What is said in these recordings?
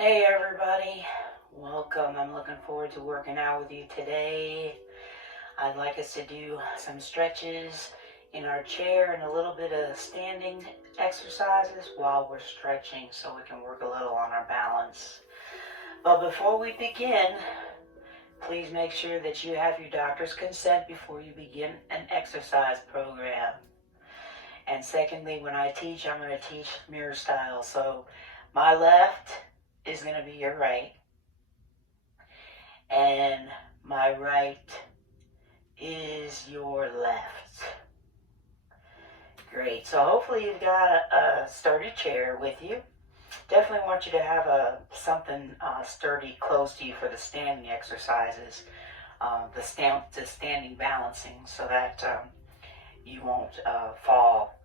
Hey everybody, welcome. I'm looking forward to working out with you today. I'd like us to do some stretches in our chair and a little bit of standing exercises while we're stretching so we can work a little on our balance. But before we begin, please make sure that you have your doctor's consent before you begin an exercise program. And secondly, when I teach, I'm going to teach mirror style. So my left is going to be your right, and my right is your left. Great. So hopefully you've got a sturdy chair with you. Definitely want you to have something sturdy close to you for the standing exercises, the standing balancing, so that you won't fall.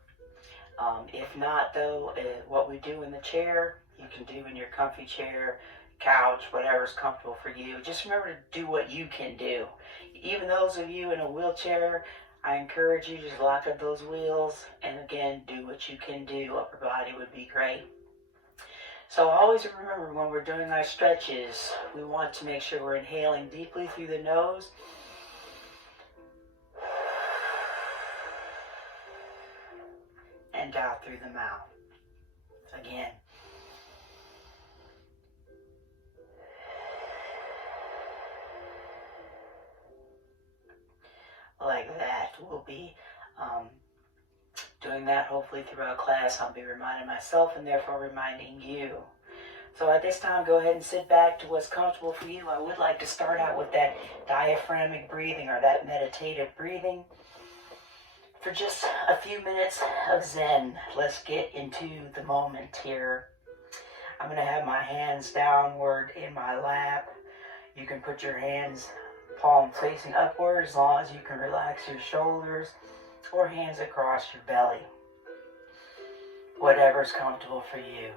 If not, though, what we do in the chair, you can do in your comfy chair, couch, whatever's comfortable for you. Just remember to do what you can do. Even those of you in a wheelchair, I encourage you to just lock up those wheels and again, do what you can do. Upper body would be great. So always remember when we're doing our stretches, we want to make sure we're inhaling deeply through the nose and out through the mouth. Again. Like that. We'll be doing that hopefully throughout class. I'll be reminding myself and therefore reminding you. So at this time, go ahead and sit back to what's comfortable for you. I would like to start out with that diaphragmatic breathing or that meditative breathing. For just a few minutes of Zen, let's get into the moment here. I'm going to have my hands downward in my lap. You can put your hands palm facing upward as long as you can relax your shoulders or hands across your belly. Whatever's comfortable for you.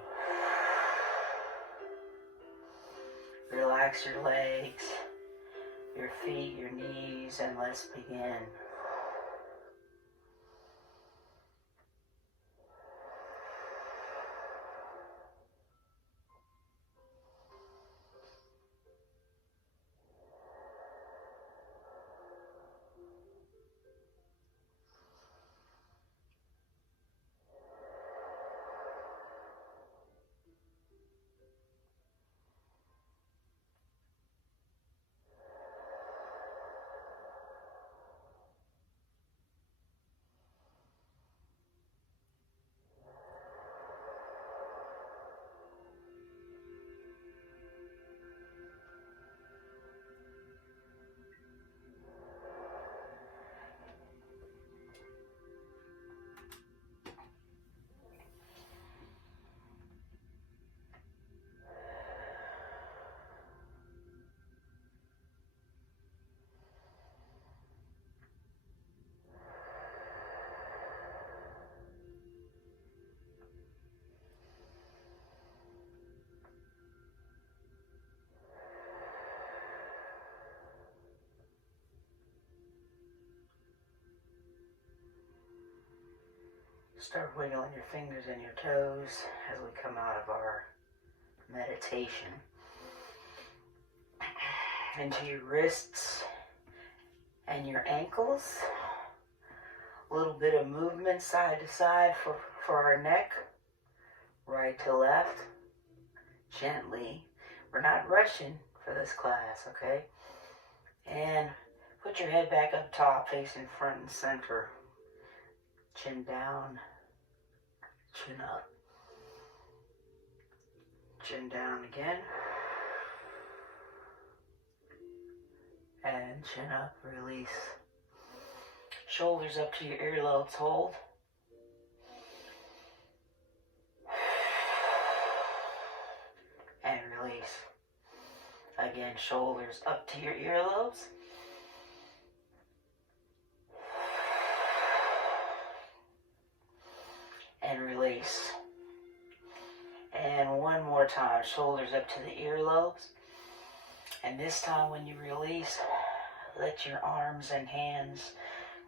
Relax your legs, your feet, your knees, and let's begin. Start wiggling your fingers and your toes as we come out of our meditation. Into your wrists and your ankles. A little bit of movement side to side for our neck. Right to left. Gently. We're not rushing for this class, okay? And put your head back up top, facing front and center. Chin down, chin up. Chin down again. And chin up, release. Shoulders up to your earlobes, hold. And release. Again, shoulders up to your earlobes. And release. And one more time, shoulders up to the earlobes. And this time when you release, let your arms and hands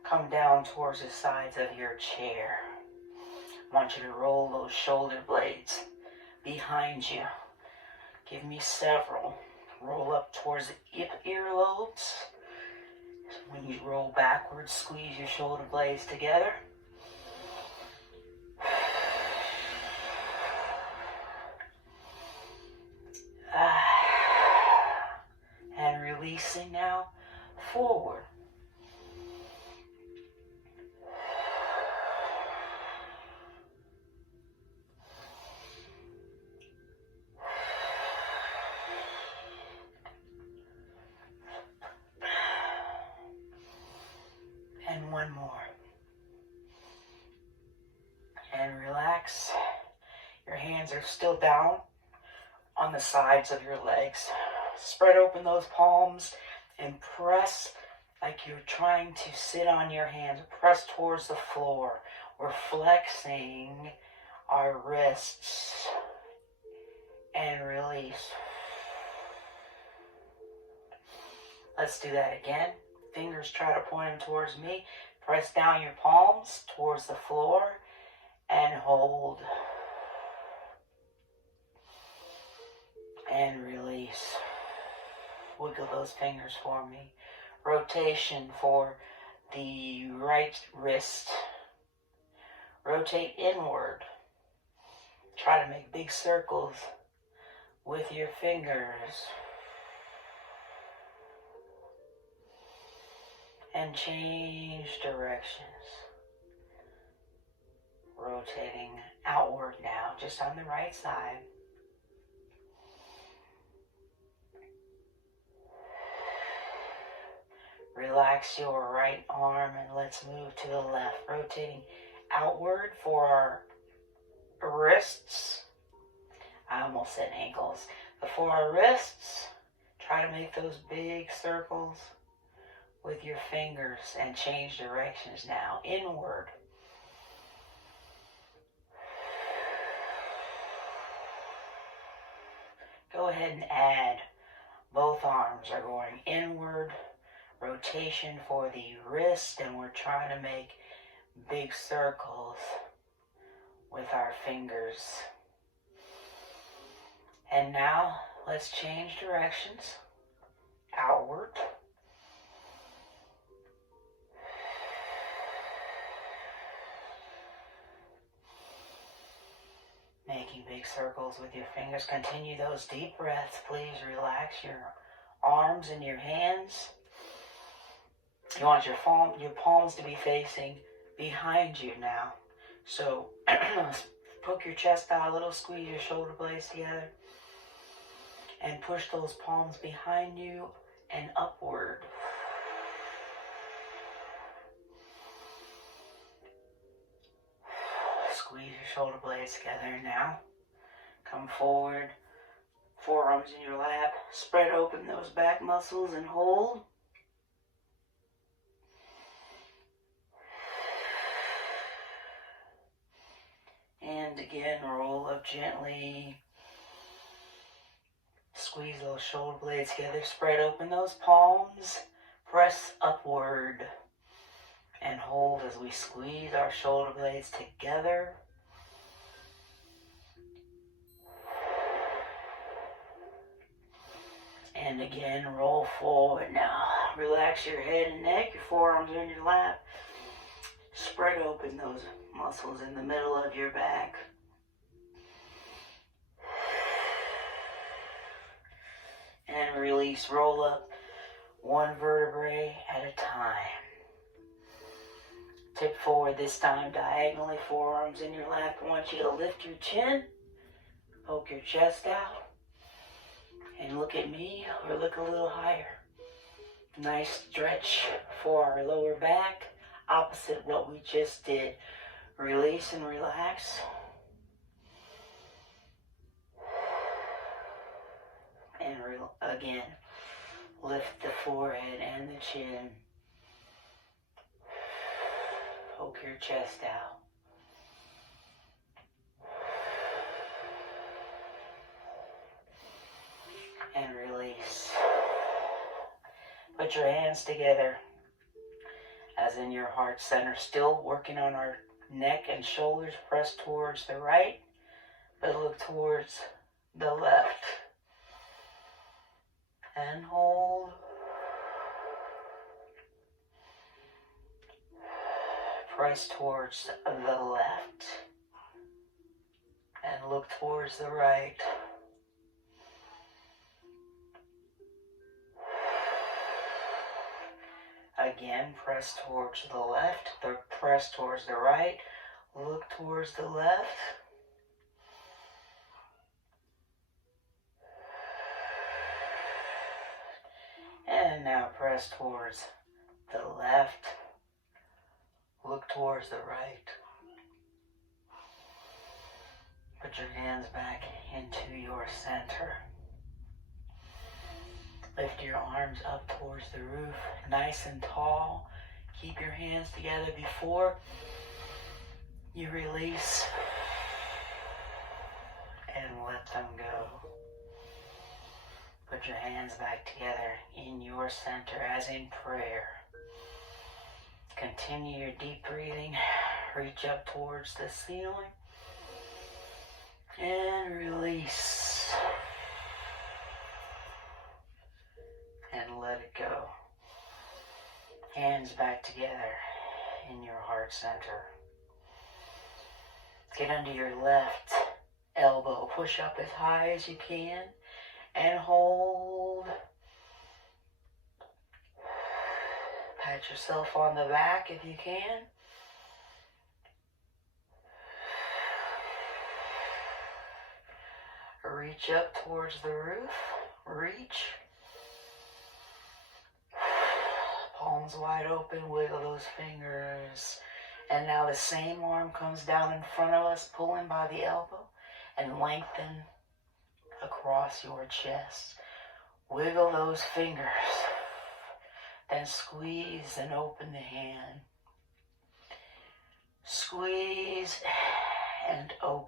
come down towards the sides of your chair. I want you to roll those shoulder blades behind you. Give me several. Roll up towards the earlobes. So when you roll backwards, squeeze your shoulder blades together. And releasing now, forward. And one more. And relax. Your hands are still down on the sides of your legs. Spread open those palms and press like you're trying to sit on your hands. Press towards the floor. We're flexing our wrists and release. Let's do that again. Fingers try to point them towards me. Press down your palms towards the floor and hold. And release. Wiggle those fingers for me. Rotation for the right wrist. Rotate inward. Try to make big circles with your fingers. And change directions. Rotating outward now, just on the right side. Relax your right arm and let's move to the left. Rotating outward for our wrists. I almost said ankles. But for our wrists, try to make those big circles with your fingers and change directions now. Inward. Go ahead and add. Both arms are going inward. Rotation for the wrist, and we're trying to make big circles with our fingers. And now let's change directions. Outward. Making big circles with your fingers. Continue those deep breaths. Please relax your arms and your hands. You want your palms to be facing behind you now. So poke your chest out a little, squeeze your shoulder blades together, and push those palms behind you and upward. Squeeze your shoulder blades together now. Come forward, forearms in your lap. Spread open those back muscles and hold. And again, roll up gently. Squeeze those shoulder blades together. Spread open those palms. Press upward. And hold as we squeeze our shoulder blades together. And again, roll forward now. Relax your head and neck. Your forearms are in your lap. Spread open those muscles in the middle of your back. And release. Roll up one vertebrae at a time. Tip forward this time diagonally, forearms in your lap. I want you to lift your chin, poke your chest out, and look at me or look a little higher. Nice stretch for our lower back, opposite what we just did. Release and relax. And again, lift the forehead and the chin. Poke your chest out. And release. Put your hands together as in your heart center. Still working on our neck and shoulders. Press towards the right, but look towards the left. press towards the left and look towards the right. Again, press towards the left, press towards the right, look towards the left. And now press towards the left, look towards the right. Put your hands back into your center. Lift your arms up towards the roof, nice and tall. Keep your hands together before you release and let them go. Put your hands back together in your center as in prayer. Continue your deep breathing. Reach up towards the ceiling and release. And let it go. Hands back together in your heart center. Get under your left elbow. Push up as high as you can and hold. Pat yourself on the back if you can. Reach up towards the roof. Reach. Palms wide open, wiggle those fingers. And now the same arm comes down in front of us, pulling by the elbow, and lengthen across your chest. Wiggle those fingers. Then squeeze and open the hand. Squeeze and open.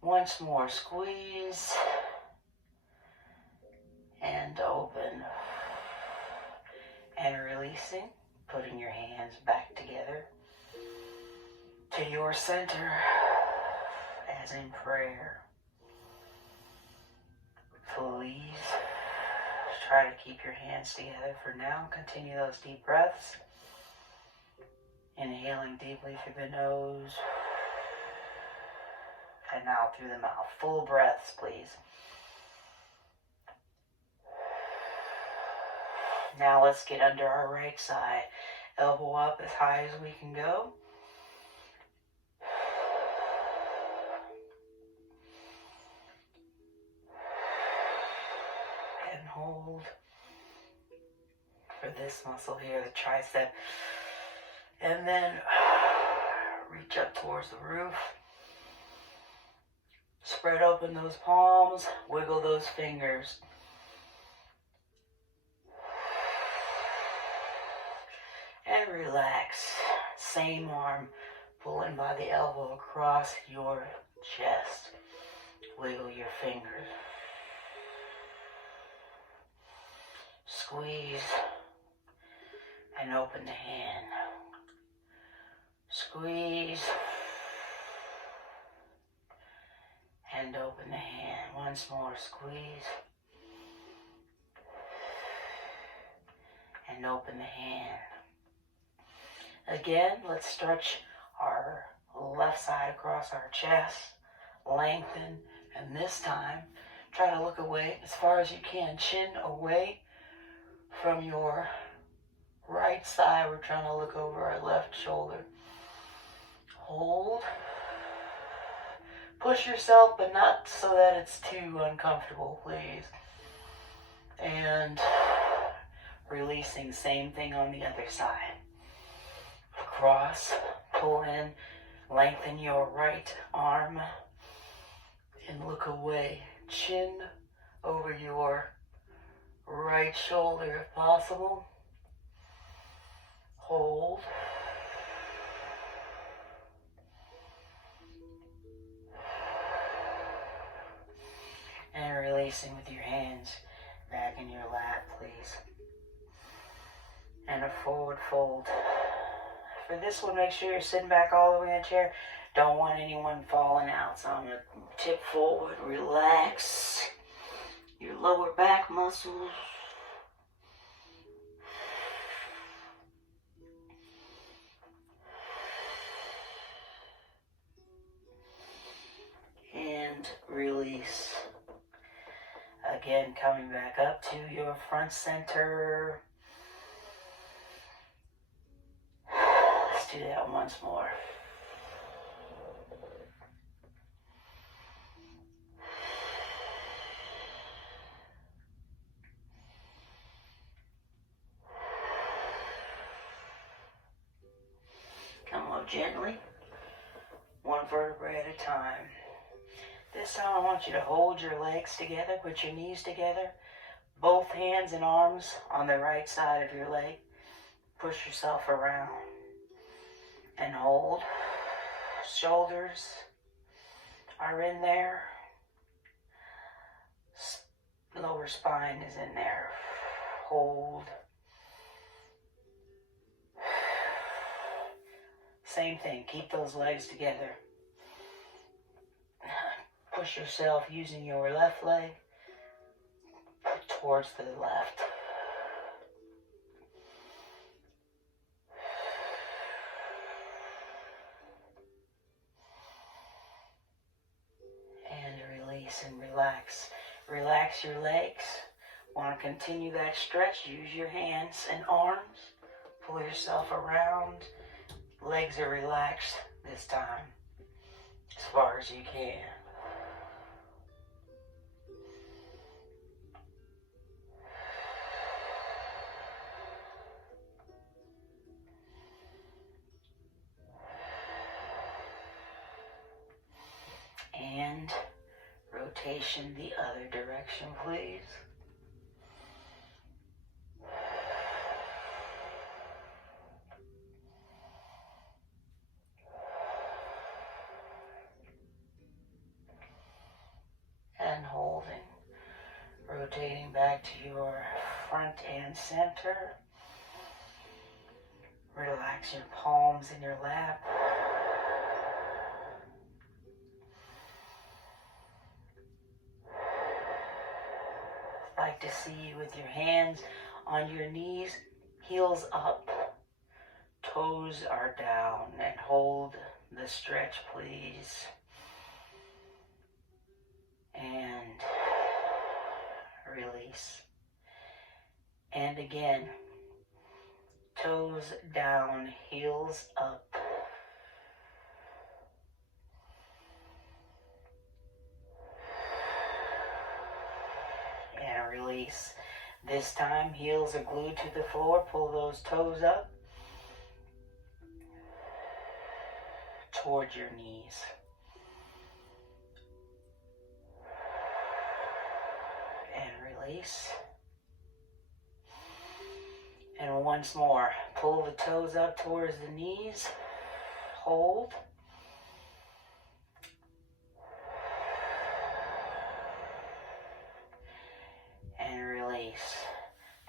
Once more, squeeze and open. And releasing, putting your hands back together to your center as in prayer. Please try to keep your hands together for now. Continue those deep breaths. Inhaling deeply through the nose and out through the mouth. Full breaths, please. Now let's get under our right side. Elbow up as high as we can go. And hold for this muscle here, the tricep. And then reach up towards the roof. Spread open those palms. Wiggle those fingers. And relax. Same arm pulling by the elbow across your chest. Wiggle your fingers. Squeeze and open the hand. Squeeze and open the hand. Once more, squeeze and open the hand. Again, let's stretch our left side across our chest, lengthen, and this time try to look away as far as you can, chin away from your right side. We're trying to look over our left shoulder. Hold. Push yourself, but not so that it's too uncomfortable, please. And releasing, same thing on the other side. Cross, pull in, lengthen your right arm, and look away. Chin over your right shoulder if possible. Hold. And releasing with your hands back in your lap, please. And a forward fold. For this one, make sure you're sitting back all the way in the chair. Don't want anyone falling out. So I'm going to tip forward, relax your lower back muscles. Again, coming back up to your front center. Let's do that once more. Come up gently, one vertebra at a time. This time I want you to hold your legs together, put your knees together, both hands and arms on the right side of your leg. Push yourself around and hold. Shoulders are in there. Lower spine is in there. Hold. Same thing, keep those legs together. Push yourself using your left leg towards the left. And release and relax. Relax your legs. Want to continue that stretch? Use your hands and arms. Pull yourself around. Legs are relaxed this time, as far as you can. And rotation the other direction, please. And holding. Rotating back to your front and center. Relax your palms in your lap. I'd like to see you with your hands on your knees, heels up, toes are down, and hold the stretch, please. And release. And again, toes down, heels up. And release. This time, heels are glued to the floor. Pull those toes up towards your knees. And release. And once more, pull the toes up towards the knees. Hold. And release.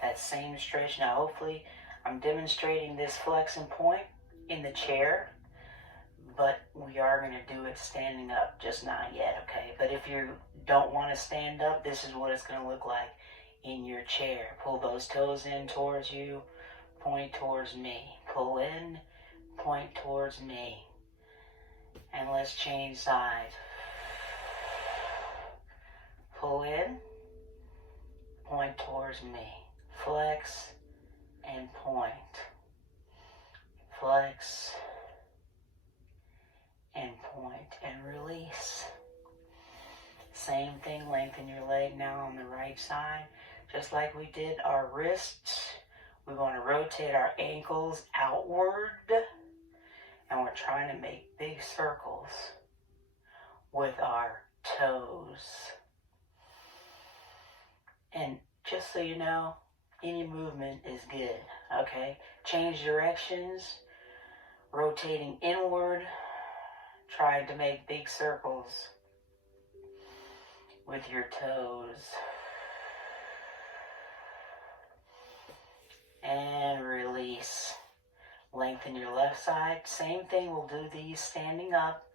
That same stretch. Now hopefully I'm demonstrating this flexing point in the chair, but we are going to do it standing up, just not yet, okay? But if you don't want to stand up, this is what it's going to look like in your chair. Pull those toes in towards you, point towards me. Pull in, point towards me. And let's change sides. Pull in, point towards me. Flex and point. Flex and point, and release. Same thing, lengthen your leg now on the right side. Just like we did our wrists, we want to rotate our ankles outward, and we're trying to make big circles with our toes. And just so you know, any movement is good, okay? Change directions, rotating inward, trying to make big circles with your toes. And release. Lengthen your left side. Same thing, we'll do these standing up,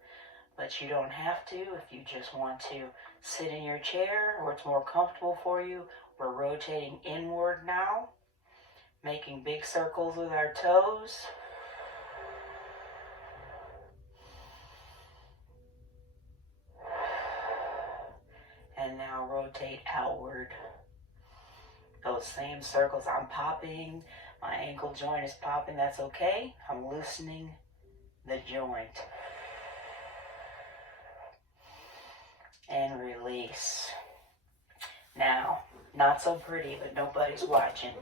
but you don't have to if you just want to sit in your chair or it's more comfortable for you. We're rotating inward now, making big circles with our toes. And And now rotate outward. Those same circles I'm popping. My ankle joint is popping. That's okay. I'm loosening the joint. And release. Now, not so pretty, but nobody's watching.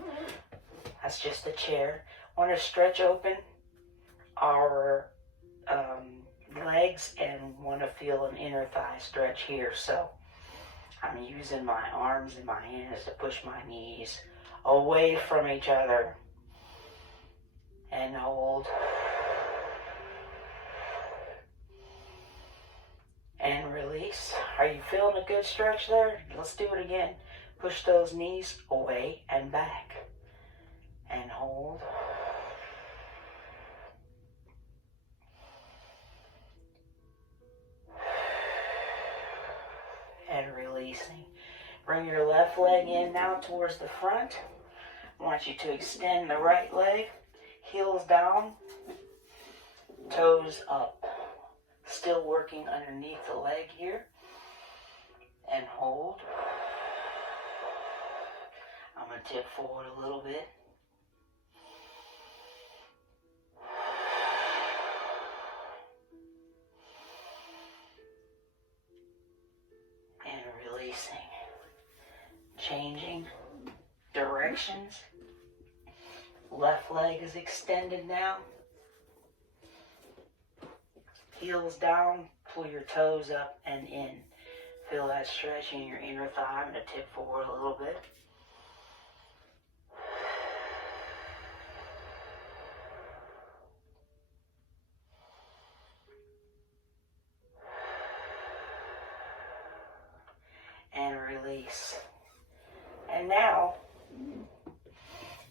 That's just a chair. Want to stretch open our legs and want to feel an inner thigh stretch here. So I'm using my arms and my hands to push my knees away from each other. And hold. And release. Are you feeling a good stretch there? Let's do it again. Push those knees away and back. And hold. And releasing. Bring your left leg in now towards the front. I want you to extend the right leg. Heels down. Toes up. Still working underneath the leg here. And hold. I'm going to tip forward a little bit. And releasing. Changing directions. Left leg is extended now. Heels down, pull your toes up and in. Feel that stretch in your inner thigh. I'm going to tip forward a little bit. And release. And now,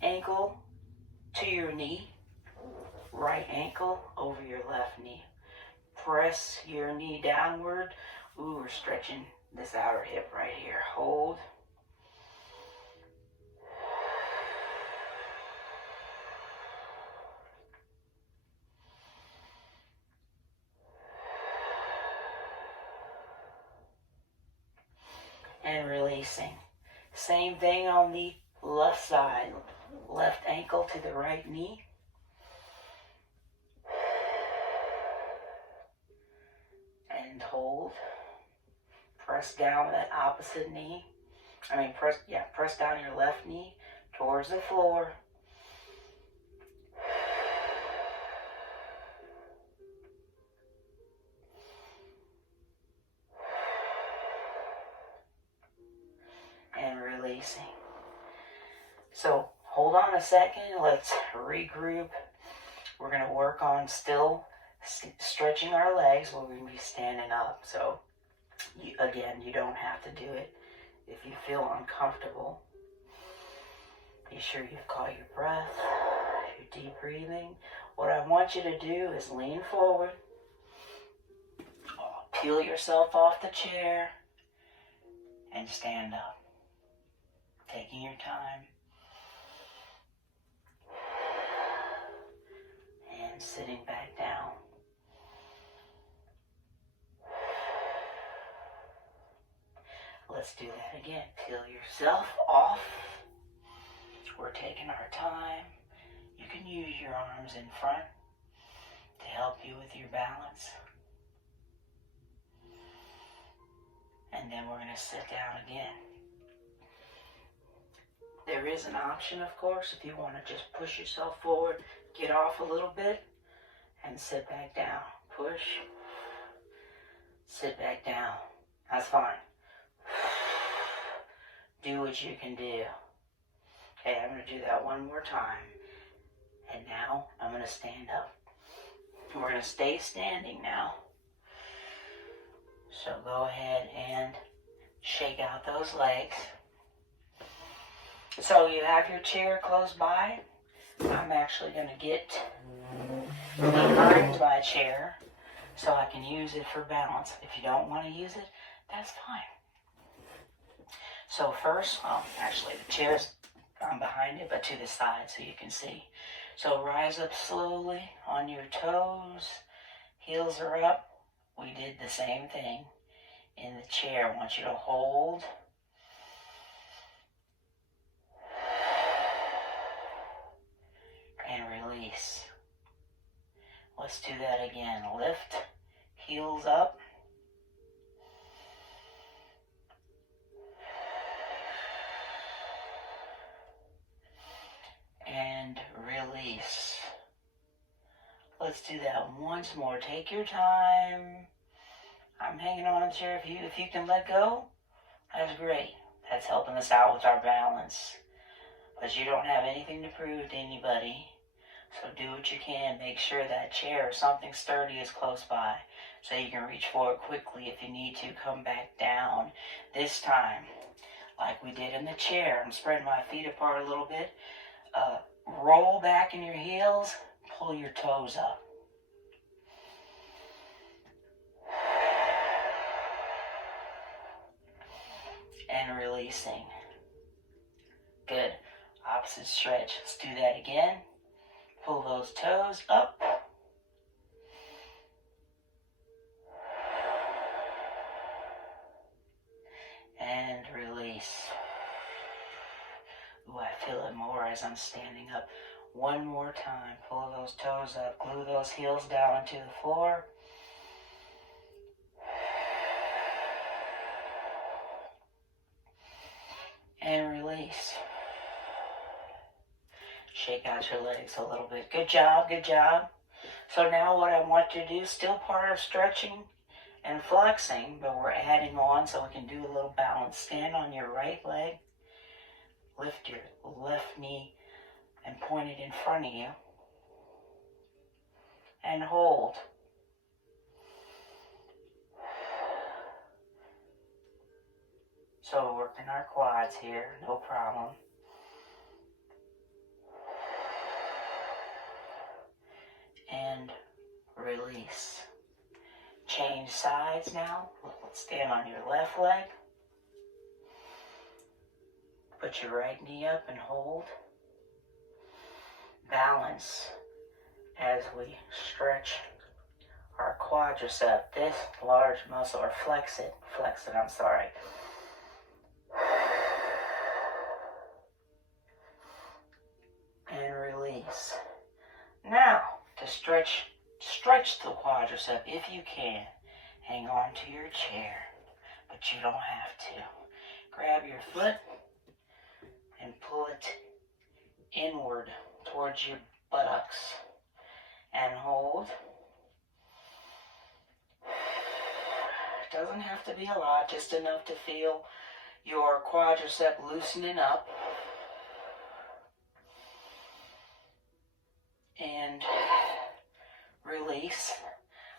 ankle to your knee. Right ankle over your left knee. Press your knee downward. Ooh, we're stretching this outer hip right here. Hold. And releasing. Same thing on the left side. Left ankle to the right knee. And hold. Press down that opposite knee. Press down your left knee towards the floor. And releasing. So hold on a second. Let's regroup. We're going to work on still stretching our legs. We're going to be standing up. So you don't have to do it if you feel uncomfortable. Be sure you've caught your breath, your deep breathing. What I want you to do is lean forward, peel yourself off the chair, and stand up. Taking your time. And sitting back down. Let's do that again. Peel yourself off. We're taking our time. You can use your arms in front to help you with your balance. And then we're going to sit down again. There is an option, of course, if you want to just push yourself forward, get off a little bit, and sit back down. Push, sit back down. That's fine. Do what you can do. Okay, I'm going to do that one more time. And now I'm going to stand up. We're going to stay standing now. So go ahead and shake out those legs. So you have your chair close by. I'm actually going to get behind my chair so I can use it for balance. If you don't want to use it, that's fine. So first, actually the chair's behind it, but to the side so you can see. So rise up slowly on your toes. Heels are up. We did the same thing. in the chair. I want you to hold and release. Let's do that again. Lift, heels up. And release. Let's do that once more. Take your time. I'm hanging on to the chair. If you can let go, that's great. That's helping us out with our balance. But you don't have anything to prove to anybody. So do what you can. Make sure that chair or something sturdy is close by so you can reach for it quickly. If you need to, come back down. This time, like we did in the chair, I'm spreading my feet apart a little bit. Roll back in your heels, pull your toes up. And releasing. Good. Opposite stretch. Let's do that again. Pull those toes up. And release. Ooh, I feel it more as I'm standing up. One more time. Pull those toes up. Glue those heels down into the floor. And release. Shake out your legs a little bit. Good job, good job. So now what I want you to do, still part of stretching and flexing, but we're adding on so we can do a little balance. Stand on your right leg. Lift your left knee and point it in front of you. And hold. So we're working our quads here, no problem. And release. Change sides now. Stand on your left leg. Put your right knee up and hold. Balance as we stretch our quadricep, this large muscle, or flex it, I'm sorry. And release. Now, to stretch the quadricep if you can. Hang on to your chair, but you don't have to. Grab your foot and pull it inward towards your buttocks and hold. Doesn't have to be a lot, just enough to feel your quadricep loosening up. And release.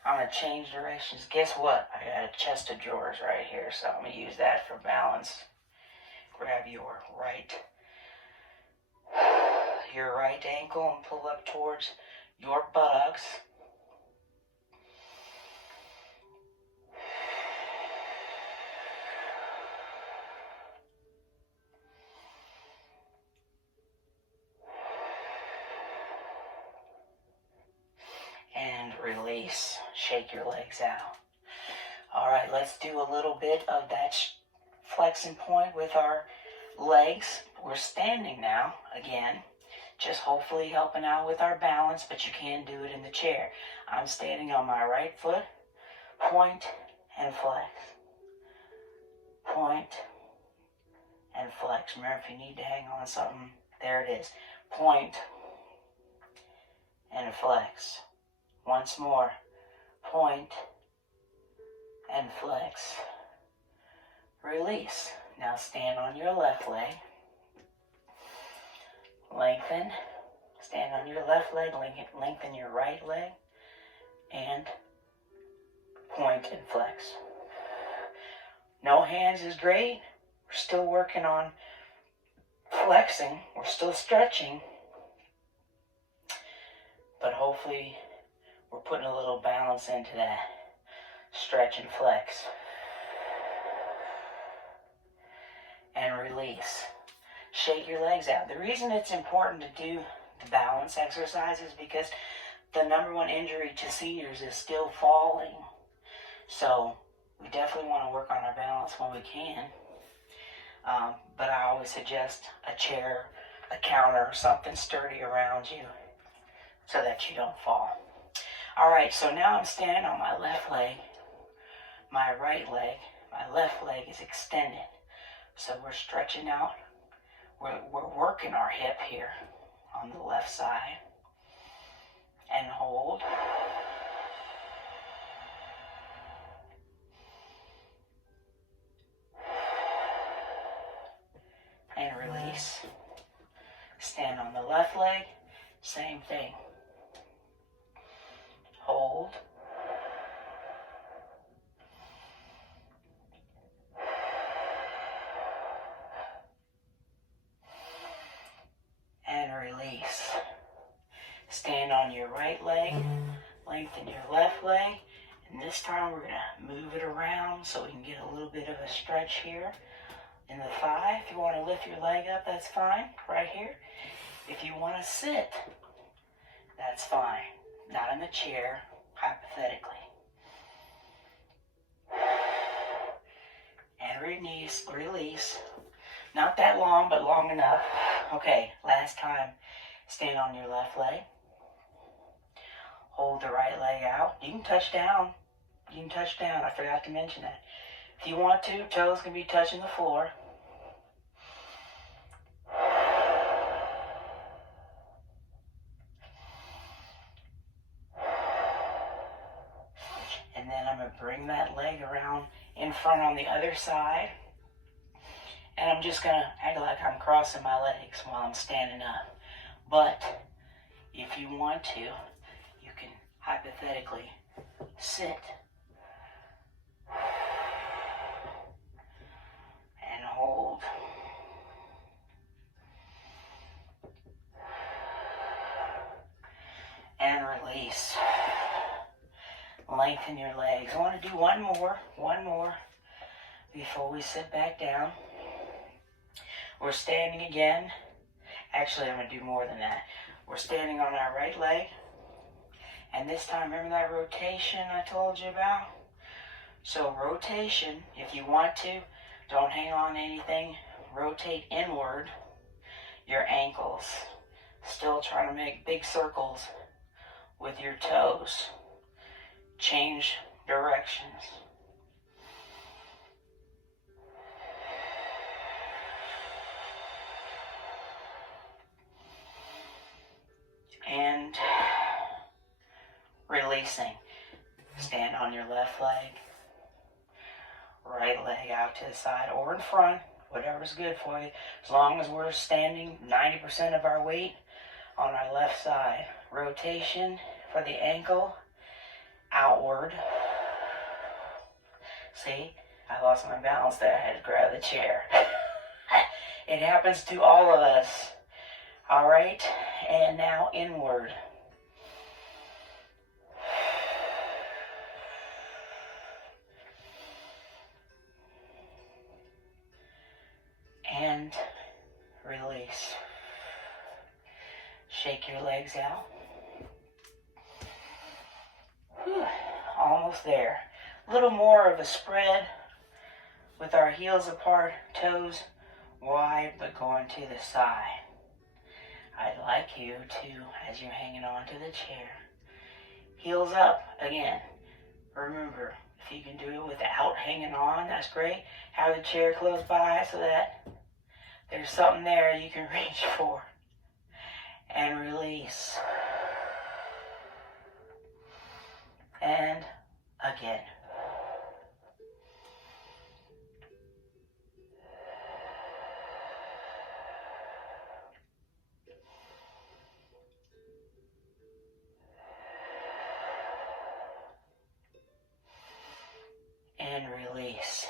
I'm going to change directions. Guess what? I got a chest of drawers right here, so I'm going to use that for balance. Grab your right ankle and pull up towards your buttocks. And release. Shake your legs out. All right, let's do a little bit of that flexing point with our legs. We're standing now, again, just hopefully helping out with our balance, but you can do it in the chair. I'm standing on my right foot, point and flex. Point and flex. Remember, if you need to hang on something, there it is. Point and flex. Once more. Point and flex. Release. Now stand on your left leg. Lengthen. Stand on your left leg. Lengthen your right leg. And point and flex. No hands is great. We're still working on flexing. We're still stretching. But hopefully we're putting a little balance into that stretch and flex. And release. Shake your legs out. The reason it's important to do the balance exercise is because the number one injury to seniors is still falling. So We definitely want to work on our balance when we can. But I always suggest a chair, a counter, something sturdy around you so that you don't fall. All right, so now I'm standing on my left leg, my right leg. My left leg is extended. So we're stretching out. We're working our hip here on the left side. And hold. And release. Stand on the left leg. Same thing. Hold. And release. Stand on your right leg. Lengthen your left leg. And this time we're going to move it around so we can get a little bit of a stretch here in the thigh. If you want to lift your leg up, that's fine, right here. If you want to sit, that's fine. Not in the chair, hypothetically. And release. Not that long, but long enough. Okay, last time. Stand on your left leg. Hold the right leg out. You can touch down. I forgot to mention that. If you want to, toes can be touching the floor. And then I'm going to bring that leg around in front on the other side. And I'm just going to act like I'm crossing my legs while I'm standing up. But if you want to, you can hypothetically sit and hold. And release. Lengthen your legs. I want to do one more before we sit back down. We're standing again. Actually, I'm going to do more than that. We're standing on our right leg. And this time, remember that rotation I told you about? So rotation, if you want to, don't hang on to anything. Rotate inward your ankles. Still trying to make big circles with your toes. Change directions. And releasing. Stand on your left leg. Right leg out to the side or in front. Whatever's good for you. As long as we're standing 90% of our weight on our left side. Rotation for the ankle. Outward. See? I lost my balance there. I had to grab the chair. It happens to all of us. All right? And now inward. And release. Shake your legs out. Whew, almost there. A little more of a spread with our heels apart, toes wide, but going to the side. I'd like you to, as you're hanging on to the chair, heels up again. Remember, if you can do it without hanging on, that's great. Have the chair close by so that there's something there you can reach for. And release. And again. And release.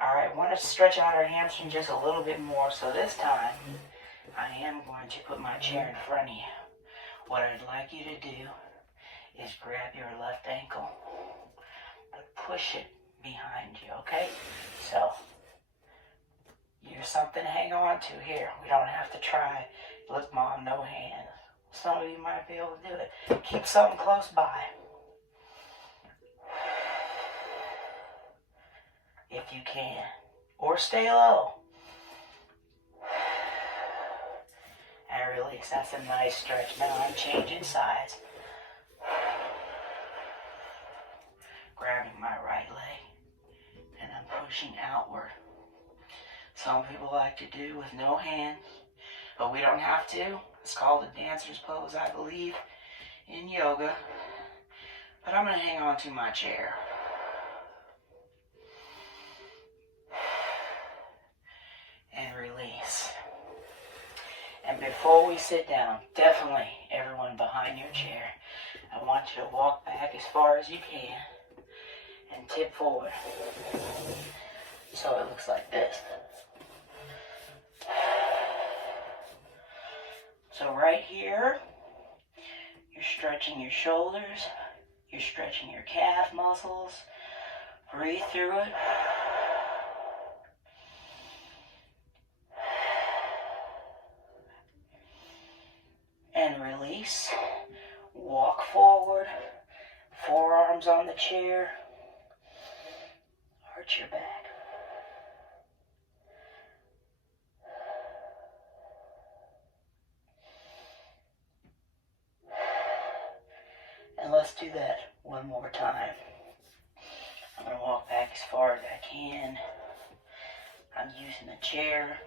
All right, I want to stretch out our hamstring just a little bit more. So this time, I am going to put my chair in front of you. What I'd like you to do is grab your left ankle, but push it behind you, okay? So, use something to hang on to here. We don't have to try. Look, Mom, no hands. Some of you might be able to do it. Keep something close by. if you can, or stay low. And release. That's a nice stretch. Now I'm changing sides. Grabbing my right leg and I'm pushing outward. Some people like to do with no hands, but we don't have to. It's called the dancer's pose, I believe, in yoga. But I'm going to hang on to my chair. And release. And before we sit down, definitely everyone behind your chair, I want you to walk back as far as you can and tip forward. So it looks like this. So right here, you're stretching your shoulders, you're stretching your calf muscles. Breathe through it. And release. Walk forward. Forearms on the chair. Arch your back. And let's do that one more time. I'm going to walk back as far as I can. I'm using the chair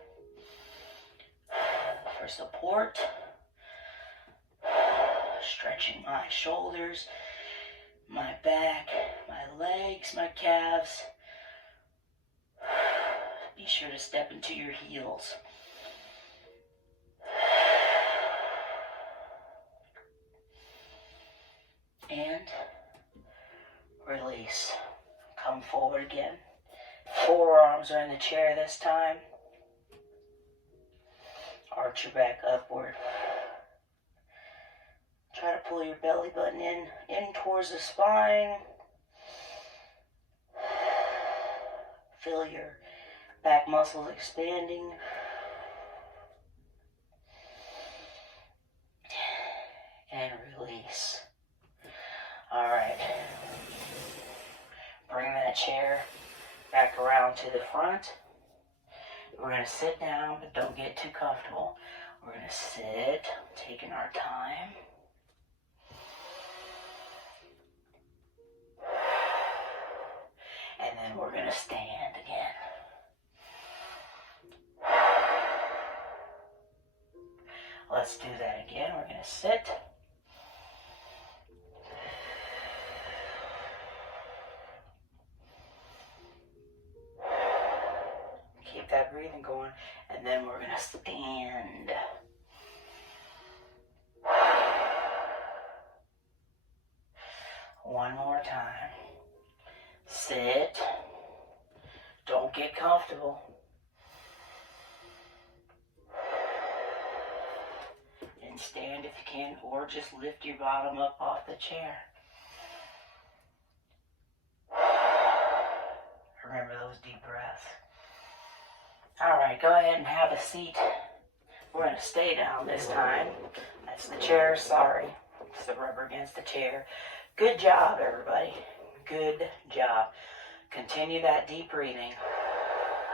for support. Stretching my shoulders, my back, my legs, my calves. Be sure to step into your heels. And release. Come forward again. Forearms are in the chair this time. Arch your back upward. Try to pull your belly button in towards the spine. Feel your back muscles expanding. And release. All right. Bring that chair back around to the front. We're going to sit down, but don't get too comfortable. We're going to sit, taking our time. And then we're going to stand again. Let's do that again. We're going to sit. Keep that breathing going. And then we're going to stand. One more time. Sit. Don't get comfortable. And stand if you can, or just lift your bottom up off the chair. Remember those deep breaths. All right, go ahead and have a seat. We're going to stay down this time. That's the chair, sorry. It's the rubber against the chair. Good job, everybody. Good job. Continue that deep breathing.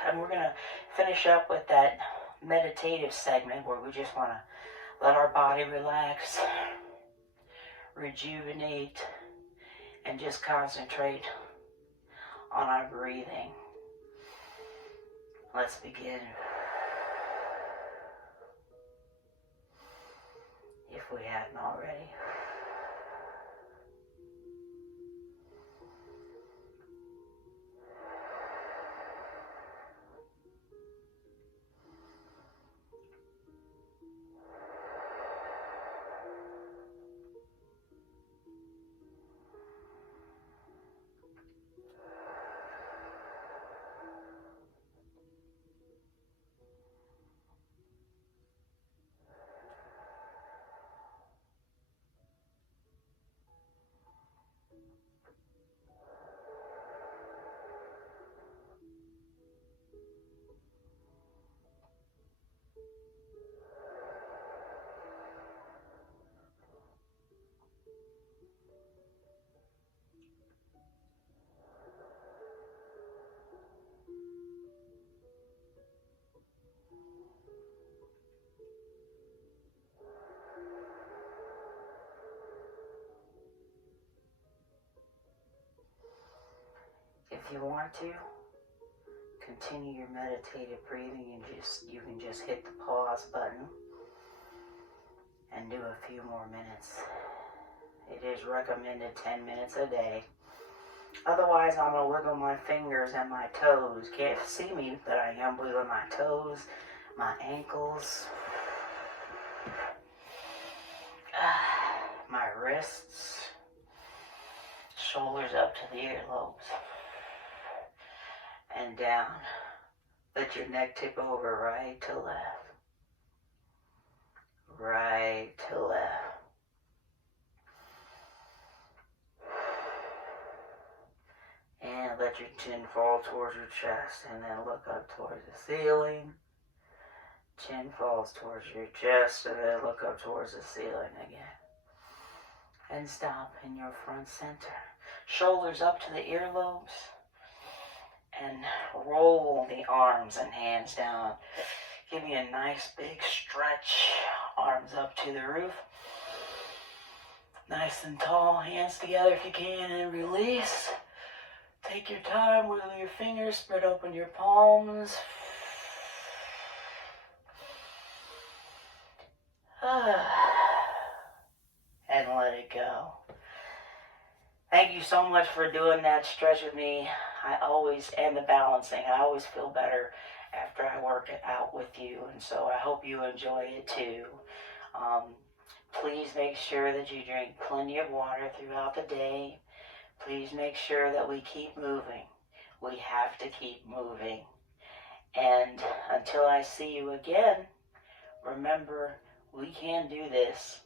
And we're going to finish up with that meditative segment where we just want to let our body relax, rejuvenate, and just concentrate on our breathing. Let's begin. If we hadn't already. if you want to, continue your meditative breathing and you can just hit the pause button and do a few more minutes. It is recommended 10 minutes a day. Otherwise, I'm going to wiggle my fingers and my toes. Can't see me, but I am wiggling my toes, my ankles, my wrists, shoulders up to the earlobes, and down. Let your neck tip over right to left, right to left. And let your chin fall towards your chest and then look up towards the ceiling. Chin falls towards your chest and then look up towards the ceiling again. And stop in your front center. Shoulders up to the earlobes. And roll the arms and hands down. Give me a nice big stretch. Arms up to the roof. Nice and tall. Hands together if you can and release. Take your time, wiggle your fingers, spread open your palms. And let it go. Thank you so much for doing that stretch with me. And the balancing. I always feel better after I work it out with you. And so I hope you enjoy it too. Please make sure that you drink plenty of water throughout the day. Please make sure that we keep moving. We have to keep moving. And until I see you again, remember, we can do this.